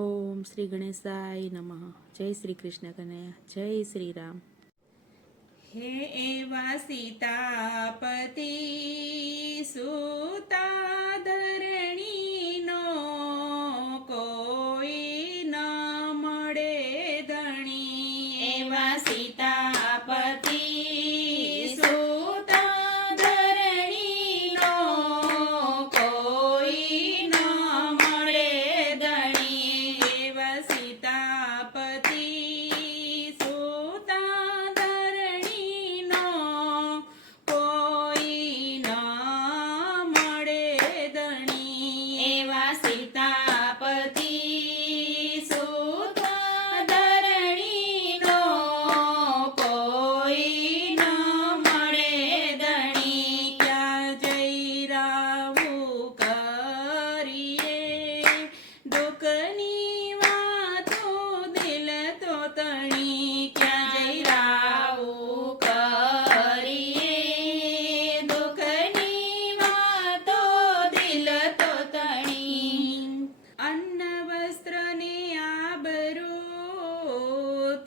ઓમ શ્રી ગણેશાય નમઃ. જય શ્રી કૃષ્ણ કનૈયા, જય શ્રી રામ. હે એવા સીતાપતિ સુતા ધરણીનો કોઈ ન મળે ધણી. એવા સીતાપતિ સુતા ધરણીનો કોઈ ન મળે ધણી. એવા સીતાપતિ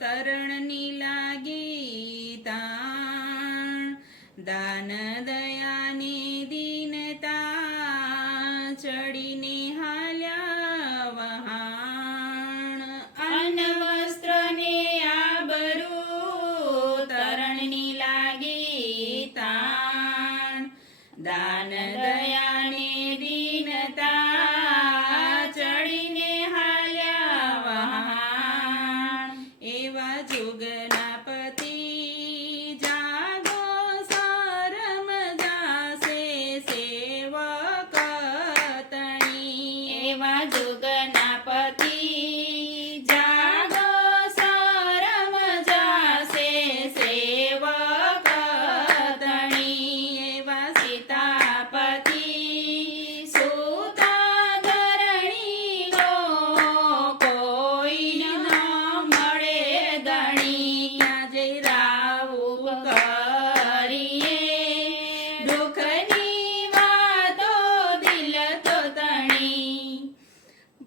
તરણની લાગી તાણ. દાન દયાની દીનતા ચડીને હાલ્યા વહાણ. અન્ન વસ્ત્રને આબરૂ તરણની લાગી તાણ. દાન દયાને દીનતા જુગનાપતિ જાગો સરમ જાસે સેવક તણી. એવા જુગનાપતિ જાગો સરમ જાસે સેવક તણી. એવા સીતાપતિ સુતા ધરણીનો કોઈ ન મળે ધણી. ક્યાં જઈ રાવું કરીએ દુઃખની વાતો દિલ તો તણી.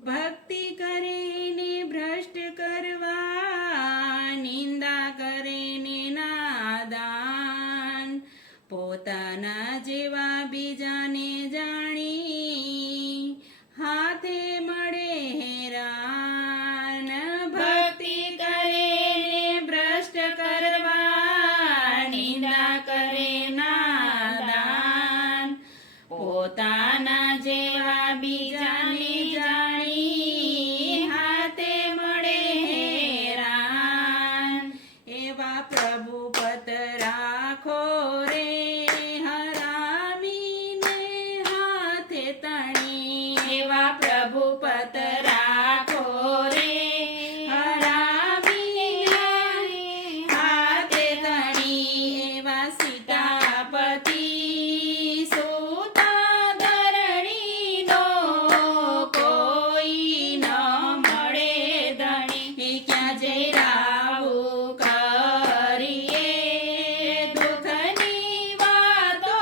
ભક્તિ કરીને ભ્રષ્ટ કરવા નિંદા કરીને નાદાન. પોતાના જેવા બીજાને જાણી હાથે મળે હેરાન. ભક્તિ કરીને ભ્રષ્ટ કરવા નિંદા કરે નાદાન. પોતાના જેવા બીજાને જાણી હાથે મળે હેરાન. એવા પ્રભુ પત રાખો રે હરામીને હાથે તણી. એવા પ્રભુ પત રાખો રે હરામીને હાથે તણી. એવા સીતાપતિ સુતા ધરણીનો કોઈ ન મળે ધણી. ક્યાં જઈ રાવું કરીએ દુઃખની વાતો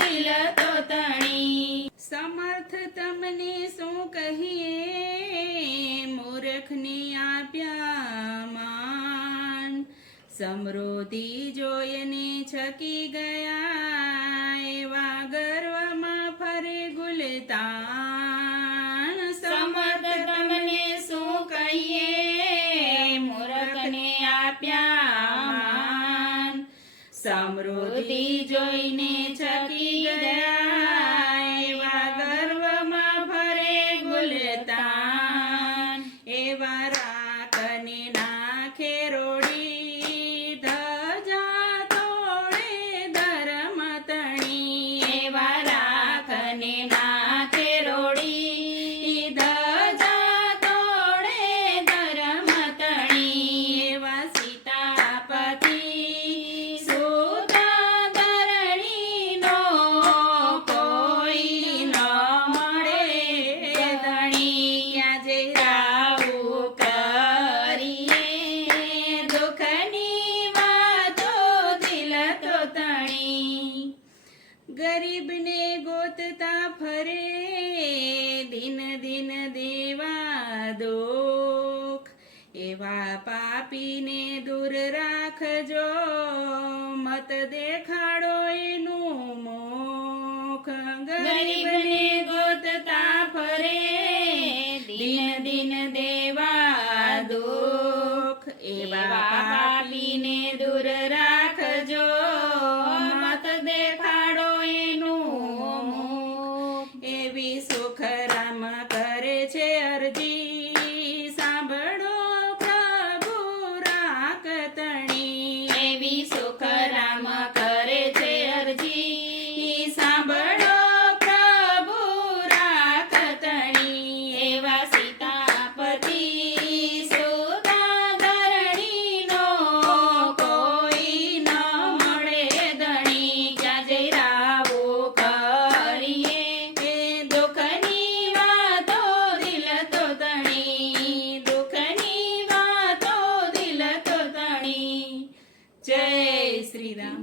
દિલ તો તણી. સમર્થ તમને શું કહીએ મૂર્ખને આપ્યા માન. સમૃદ્ધિ જોઈને છકી ગયા એવા ગર્વમાં ફરે ગુલતાન. સમર્થ તમને શું કહીએ મૂર્ખને આપ્યા માન. સમૃદ્ધિ જોઈને છકી ગયા એવા ગર્વમાં ફરે ગુલતાન. એવા રાખને નાખે રોડી ધજા તોડે ધર્મ તણી. એવા રાખને નાખે રોડી ધજા તોડે ધર્મ તણી. એવા સીતાપતિ સુતા ધરણીનો કોઈ ન મળે ધણી. ક્યાં જઈ રાવું કરીએ દુઃખની વાતો દિલ તો તણી. ગરીબને ગોતતા ફરે દિન દિન દેવા દો. એવા પાપીને દૂર રાખજો મત દેખાડો એનું મુખ ગરીબને ગોતતા ફરે દિન દિન દેવા દુઃખ એવા પાપીને દૂર રાખજો મત દેખાડો એનું મુખ એવી સુખરામ કરે છે અરજી સાંભળો પ્રભુ રાખતણી એવી સુખરામ કરે છે અરજી સાંભળો પ્રભુ રાખતણી એવા સીતાપતિ સુદાધરણીનો કોઈ ન મળે ધણી ક્યાં જઈ રાવું કરીએ એ દુઃખની વાતો દિલ તો તણી દુઃખની વાતો દિલ તો તણી જય શ્રી રામ.